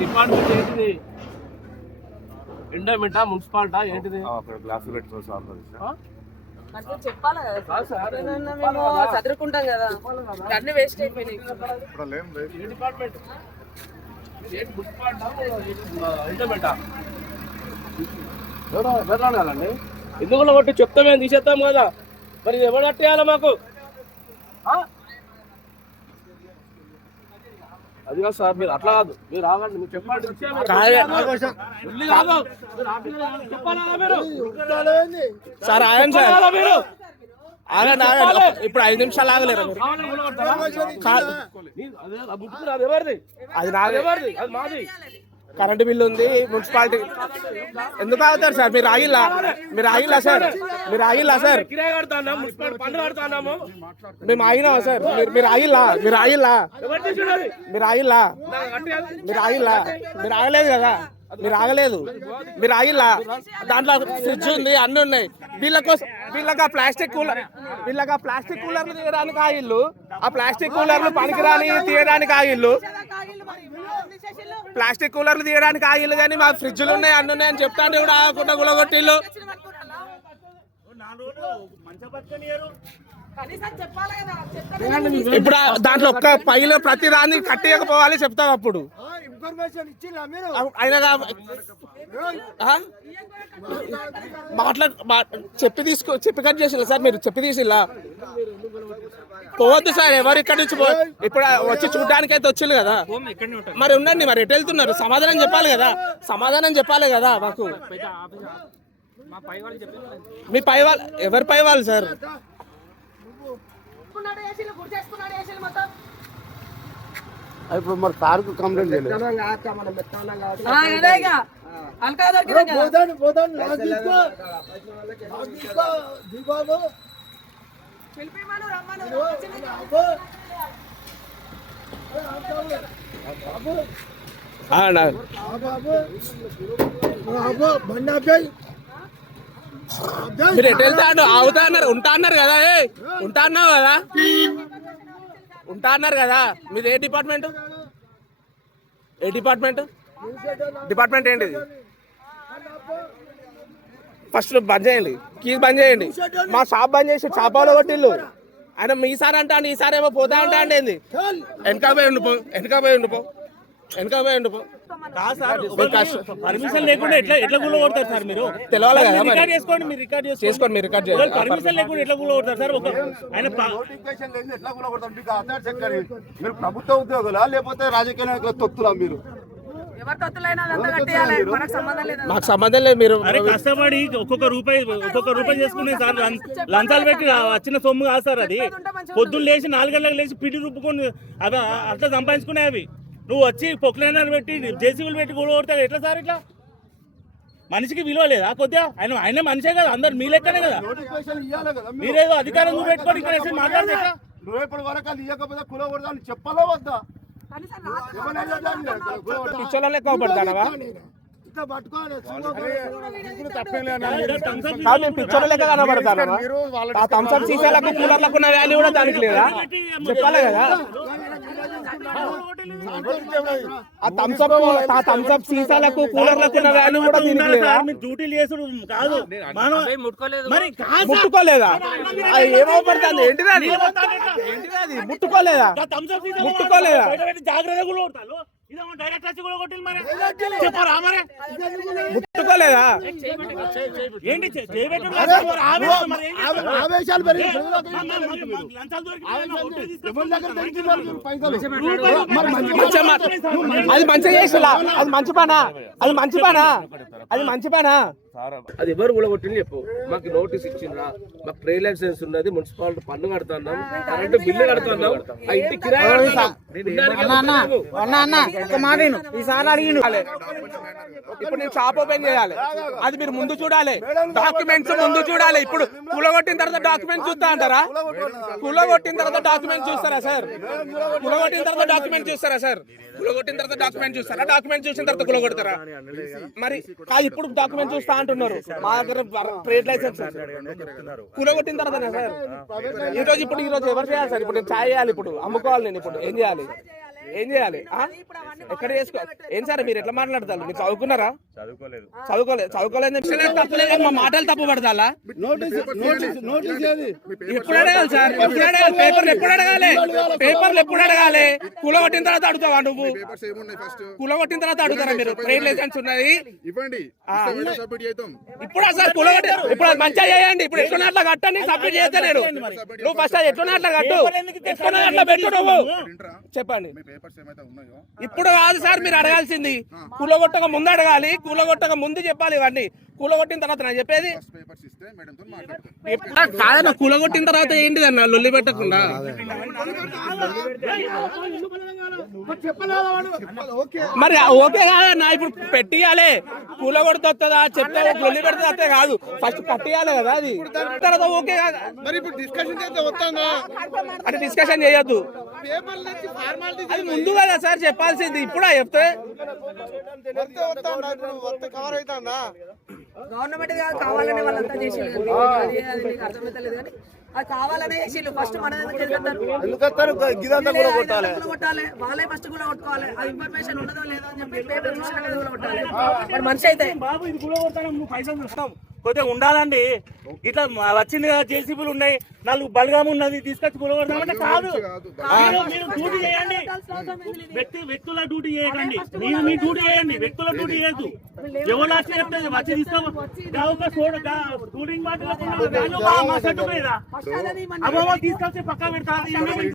Department ఏంటిది? ఎండోమెంటా మున్సిపాలిటా ఏంటిది? Glass పెట్టుకోవాలి చెప్పాలి కదా, చదువుకుంటాం కదా, అన్ని వేస్ట్ అయిపోయినాయి. డిపార్ట్మెంట్ మున్సిపాలిటా ఎండోమెంటా? ఎవరండి ఎందుకు కొట్టి చెప్తా మేము తీసేస్తాం కదా, మరి ఎవరు కట్టేయాలి మాకు? అది కాదు సార్, మీరు అట్లా కాదు, మీరు ఆగండి, మీరు చెప్పండి. సార్ ఆగండి సార్, మీరు ఆగండి ఆగండి, ఇప్పుడు 5 నిమిషాలు ఆగలేరు. అది నాది, అది మాది. కరెంటు బిల్లు ఉంది, మున్సిపాలిటీ. ఎందుకు ఆగుతారు సార్? మీరు ఆగిల్లా సార్? మీరు ఆగిల్లా సార్? మేము ఆగినామా సార్? మీరు ఆగిల్లా? మీరు ఆగలేదు కదా, మీరు ఆగిల్లా? దాంట్లో ఫ్రిడ్జ్ ఉంది, అన్ని ఉన్నాయి. వీళ్ళకి ప్లాస్టిక్ కూలర్లు తీయడానికి ఆగిల్లు, ఆ ప్లాస్టిక్ కూలర్లు పనికిరాని తీయడానికి ఆగిల్లు, ప్లాస్టిక్ కూలర్లు తీయడానికి ఆగిల్లు. కానీ మా ఫ్రిడ్జ్లు ఉన్నాయి, అన్ని ఉన్నాయని చెప్తాంటే కూడా ఆగకుండా గులగొట్టిల్లు. ఇప్పుడు దాంట్లో ఒక్క పైలో ప్రతి దాన్ని కట్టేయకపోవాలి చెప్తాం. అప్పుడు అయినా చెప్పి కట్ చేసిల్లా సార్? మీరు చెప్పి తీసిల్లా? పోవద్దు సార్, ఎవరు ఇక్కడ నుంచి ఇప్పుడు వచ్చి చూడడానికి అయితే వచ్చింది కదా, మరి ఉండండి. మరి ఎటు వెళ్తున్నారు? సమాధానం చెప్పాలి కదా మాకు. మీ పై వాళ్ళు ఎవరి పై వాళ్ళు సార్? ఇప్పుడు మరి సార్కు కంప్లైంట్ చేయలేదు. మీరు ఎటు వెళ్తాడు? అవుతా అన్నారు, ఉంటా అన్నారు కదా, ఉంటా అన్నారు కదా. మీది ఏ డిపార్ట్మెంట్? డిపార్ట్మెంట్ ఏంటిది? ఫస్ట్ బంద్ చేయండి, కీస్ బంద్ చేయండి. మా షాప్ బంద్ చేసి షాపాలో కొట్టిల్లు. ఆయన మీ సార్ అంటా అండి, ఈసారి ఏమో పోతా అంటా అండి. ఏంది వెనక పోయి ఉండిపో. పర్మిషన్ లేకుండా ఎట్లా గుల్ల కొడతారు సార్? మీరు తెలవాలి కదా, చేసుకోండి, మీరు రికార్డ్ చేయండి. పర్మిషన్ లేకుండా ఎట్లా గుల్ల కొడతారు సార్? ఆయన మీరు ప్రభుత్వ ఉద్యోగులా లేకపోతే రాజకీయ నాయకుల తొత్తులా? మీరు మాకు సంబంధం లేదు. మీరు కష్టపడి ఒక్కొక్క రూపాయి చేసుకునే సార్, లంచాలు పెట్టి వచ్చిన సొమ్ము కాదు సార్ అది. పొద్దున్న లేచి 4 గంటలకు లేచి పిడి రుబ్బుకొని అవి అట్లా సంపాదించుకునే అవి. నువ్వు వచ్చి పొక్లైనర్ పెట్టి జేసీబీలు పెట్టి గొడవ కొడతావు ఎట్లా సార్? ఇట్లా మనిషికి విలువ లేదా కొద్దిగా? ఆయన మనిషే కదా, అందరు మీ లెక్కనే కదా. మీరేదో అధికారం నువ్వు పెట్టుకొని ఇక్కడ మాట్లాడితే రేపటి వరకు అది ఇవ్వకపోతే కుల కొడదాన్ని చెప్పాలో వద్దా? పిచ్చోళ్ళ లెక్క పడతానవా? మేము పిచ్చోళ్ళ లెక్క కనబడతాను. ఆ థమ్స్అప్ సీసాలకు కూలర్లకు ఉన్న వాల్యూ కూడా దానికి లేదా? చెప్పాలి కదా. ఆ థమ్స్అప్ సీసాలకు కూలర్లకు ఉన్న వాల్యూ కూడా దీనికి లేదా? డ్యూటీలు చేసుడు కాదు, ముట్టుకోలేదా? అది ఏమవుపడుతుంది? ఏంటిది అది? ముట్టుకోలేదా? జాగ్రత్తగా ముట్టుకోలేదా? ఏంటి అది మంచిగా చేసిలా? అది మంచి పనా? అది ఎవరు కూడా కొట్టింది చెప్పు. మాకు నోటీస్ ఇచ్చిందా? మాకు ట్రేడ్ లైసెన్స్ ఉన్నది, మున్సిపాలిటీ పన్ను కడుతున్నాం, కరెంటు బిల్లు కడుతున్నాం, ఆ ఇంటి కిరాయి ఈసారి అడిగిండు. ఇప్పుడు నేను షాప్ ఓపెన్ చేయాలి, అది మీరు ముందు చూడాలి, డాక్యుమెంట్స్ ముందు చూడాలి. ఇప్పుడు కూలగొట్టిన తర్వాత డాక్యుమెంట్ చూస్తా అంటారా? కూలగొట్టిన తర్వాత డాక్యుమెంట్ చూస్తారా సార్? కూలగొట్టిన తర్వాత డాక్యుమెంట్ చూస్తారా సార్? డాక్యుమెంట్ చూసిన తర్వాత కూలగొడతారా? మరి ఇప్పుడు డాక్యుమెంట్ చూస్తా అంటున్నారు. మా దగ్గర ట్రేడ్ లైసెన్స్ కూలగొట్టిన తర్వాత సార్ ఈ రోజు ఎవరు చేయాలి సార్? ఇప్పుడు నేను ఛాయ్ చేయాలి, ఇప్పుడు అమ్ముకోవాలి, నేను ఇప్పుడు ఏం చేయాలి? ఎక్కడ చేసుకో? ఏం సార్ మీరు ఎట్లా మాట్లాడతారు? మీరు చదువుకున్నారా? చదువుకోలేదు. మా మాటలు తప్పు పడతాలా? ఎప్పుడు అడగాలి సార్? ఎప్పుడు అడగాలి? పేపర్లు ఎప్పుడు అడగాలి? కూలగొట్టిన తర్వాత అడుగుతావా నువ్వు? కూలగొట్టిన తర్వాత అడుగుతారా మీరు? ట్రేడ్ లైసెన్స్ ఉన్నది ఇప్పుడు అసలు కూలగొట్టి ఇప్పుడు మంచిగా చేయండి. ఇప్పుడు ఎట్లా అట్లా కట్టండి, సబ్మిట్ చేస్తా నేను. నువ్వు ఫస్ట్ ఎట్లా అట్లా కట్టు, ఎట్లా అట్లా పెట్టు నువ్వు. చెప్పండి. ఇప్పుడు కాదు సార్ మీరు అడగాల్సింది. కూలగొట్టక ముందు అడగాలి, కూలగొట్టక ముందు చెప్పాలి ఇవన్నీ. కూలగొట్టిన తర్వాత నేను చెప్పేది కాదన్న. కూలగొట్టిన తర్వాత ఏంటిదన్న లొల్లి పెట్టకుండా? మరి ఓకే కాదన్న. ఇప్పుడు పెట్టియాలి. కూలగొడుతుందా చెప్తే లొల్లి పెడుతుందా కాదు, ఫస్ట్ కట్టియాలి కదా. అది తర్వాత ఓకే కాదు. అంటే డిస్కషన్ చేయొద్దు. అది ముందు కదా సార్ చెప్పాల్సింది. ఇప్పుడా చెప్తే గవర్నమెంట్ కావాలనే వాళ్ళంతా చేసేది అర్థమవుతలేదు కానీ అది కావాలనే చేసేళ్ళు. ఫస్ట్ మన కొట్టాలి, వాళ్ళే ఫస్ట్ కూడా కొట్టుకోవాలి. ఆ ఇన్ఫర్మేషన్ ఉన్నదో లేదో అని చెప్పి పేపర్ చూసిన కొట్టాలి. మరి మనిషి అయితే బాబు ఇది కూడా కొడతాను, పైసలు చూస్తాం కొద్దిగా ఉండాలండి. ఇట్లా వచ్చింది కదా జేసీబీలు ఉన్నాయి, 4 బలగాము ఉన్నది, తీసుకొచ్చి కూలగొడతామంటే కాదు. మీరు డ్యూటీ చేయండి, వ్యక్తుల డ్యూటీ చేయకండి. మీరు మీ డ్యూటీ చేయండి, వ్యక్తుల డ్యూటీ చేయొద్దు. ఎవరు వచ్చి చెప్తే వచ్చి తీసుకో షూటింగ్ తీసుకొచ్చి పక్కా పెడతారు.